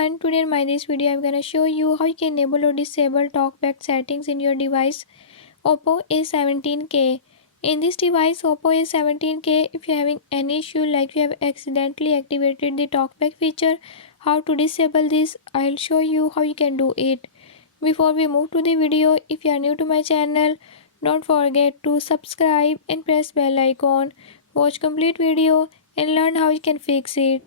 everyone, today in my this video I'm gonna show you how you can enable or disable talkback settings in your device Oppo A17K. In this device Oppo A17K, if you're having any issue like you have accidentally activated the talkback feature, how to disable this, I'll show you how you can do it. Before we move to the video, if you are new to my channel, don't forget to subscribe and press bell icon. Watch complete video and learn how you can fix it.